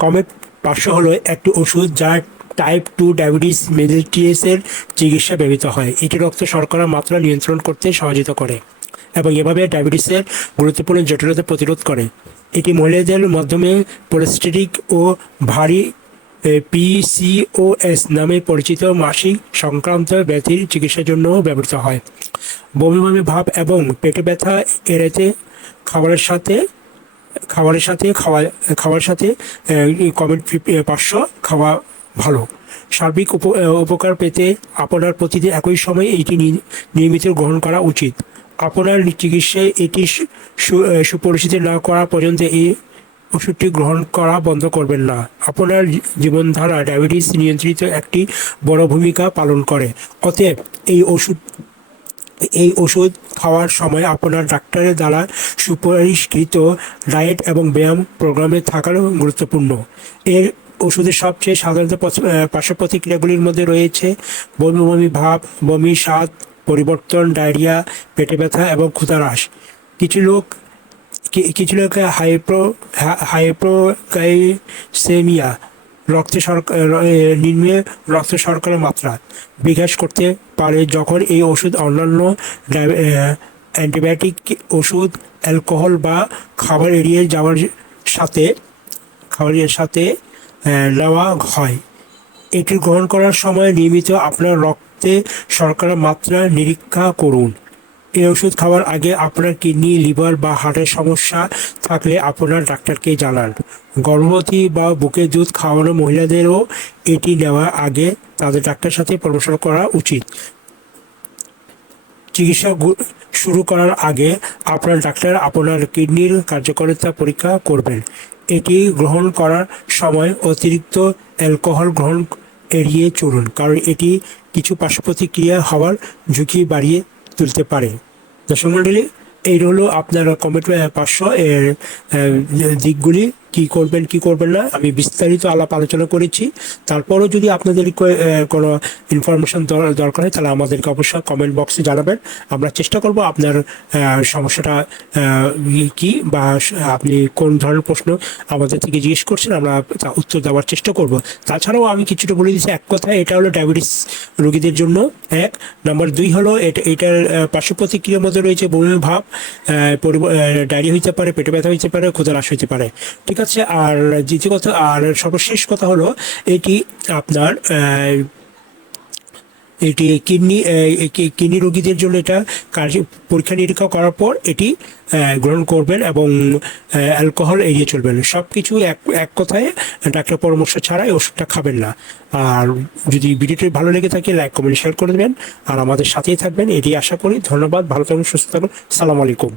Comet পার্শ্ব হলো একটি ওষুধ যা টাইপ টু ডায়াবেটিস মেলিটিয়াসের চিকিৎসা ব্যবহৃত হয়। এটি রক্ত শর্করা মাত্রা নিয়ন্ত্রণ করতে সহযোগিতা করে এবং এভাবে ডায়াবেটিসের গুরুত্বপূর্ণ জটিলতা প্রতিরোধ করে। এটি মহিলাদের মাধ্যমে পোলেস্টেরিক ও ভারী পিসিওএস নামে পরিচিত মাসিক সংক্রান্ত ব্যাধির চিকিৎসার জন্য ব্যবহৃত হয়। বমি বমি ভাব এবং পেটে ব্যথা এড়াতে খাবারের সাথে খাবারের সাথে খাওয়া, খাওয়ার সাথে কমেন্ট পাঁচশো খাওয়া ভালো। সার্বিক উপ- উপকার পেতে আপনার প্রতিদিন একই সময়ে এটি নিয়মিত গ্রহণ করা উচিত। আপনার চিকিৎসায় এটি সুপরিচিত না করা পর্যন্ত এই ওষুধটি গ্রহণ করা বন্ধ করবেন না। আপনার জীবনধারা ডায়াবেটিস নিয়ন্ত্রিত একটি বড় ভূমিকা পালন করে। অতএব এই ওষুধ এই ওষুধ খাওয়ার সময় আপনার ডাক্তারের দ্বারা সুপারিশকৃত ডায়েট এবং ব্যায়াম প্রোগ্রামে থাকারও গুরুত্বপূর্ণ। এর ওষুধের সবচেয়ে সাধারণত পার্শ্ব প্রতিক্রিয়াগুলির মধ্যে রয়েছে বমি বমি ভাব, বমি স্বাদ, পরিবর্তন, ডায়রিয়া, পেটে ব্যথা এবং ক্ষুধারাস। কিছু লোক কিছু লোক হাইপ্রো হাইপ্রোকাইসেমিয়া রক্তে নিম্নে রক্ত শর্করার মাত্রা বিকাশ করতে পারে যখন এই ওষুধ অন্যান্য অ্যান্টিবায়োটিক ওষুধ, অ্যালকোহল বা খাবার এড়িয়ে যাওয়ার সাথে খাবারের সাথে নেওয়া হয়। এটি গ্রহণ করার সময় নিয়মিত আপনার রক্তে শর্করার মাত্রা নিরীক্ষা করুন। এই ওষুধ খাওয়ার আগে আপনার কিডনি, লিভার বা হার্টের সমস্যা থাকলে আপনার ডাক্তারকে জানান। গর্ভবতী বা বুকের দুধ খাওয়ানো মহিলাদেরও এটি নেওয়ার আগে তাদের ডাক্তারের সাথে পরামর্শ করা উচিত। চিকিৎসা শুরু করার আগে আপনার ডাক্তার আপনার কিডনির কার্যকারিতা পরীক্ষা করবেন। এটি গ্রহণ করার সময় অতিরিক্ত অ্যালকোহল গ্রহণ এড়িয়ে চলুন, কারণ এটি কিছু পার্শ্ব প্রতিক্রিয়া হওয়ার ঝুঁকি বাড়িয়ে তুলতে পারে। দর্শক মন্ডলী এই হলো আপনার কমেন্ট পাঁচশো এর দিকগুলি। কি করবেন কি করবেন না, আমি বিস্তারিত আলাপ আলোচনা করেছি। তারপরও যদি আপনাদের কোনো ইনফরমেশন দরকার হয়, তাহলে আমাদেরকে অবশ্যই কমেন্ট বক্সে জানাবেন। আমরা চেষ্টা করব আপনার সমস্যাটা কি বা আপনি কোন ধরনের প্রশ্ন আমাদের থেকে জিজ্ঞেস করছেন, আমরা তা উত্তর দেওয়ার চেষ্টা করব। তাছাড়াও আমি কিছুটা বলে দিচ্ছি এক কথায় এটা হলো ডায়াবেটিস রোগীদের জন্য, এক। নাম্বার দুই হলো, এটা, এটার পার্শ্ব প্রতিক্রিয়ার মধ্যে রয়েছে বমি ভাব ডায়রিয়া হইতে পারে, পেটে ব্যথা হইতে পারে ক্ষুধারাস হইতে পারে। ঠিক আছে আর দ্বিতীয় কথা, আর সর্বশেষ কথা হলো, এটি আপনার এটি কিডনি কিডনি রোগীদের জন্য এটা কার্য, পরীক্ষা নিরীক্ষা করার পর এটি গ্রহণ করবেন এবং অ্যালকোহল এড়িয়ে চলবেন। সব কিছু এক এক কথায় ডাক্তার পরামর্শ ছাড়াই ওষুধটা খাবেন না। আর যদি ভিডিওটি ভালো লেগে থাকে, লাইক, কমেন্ট, শেয়ার করে দেবেন। আর আমাদের সাথেই থাকবেন। এটি আশা করি, ধন্যবাদ। ভালো থাকুন, সুস্থ থাকুন। সালাম আলাইকুম।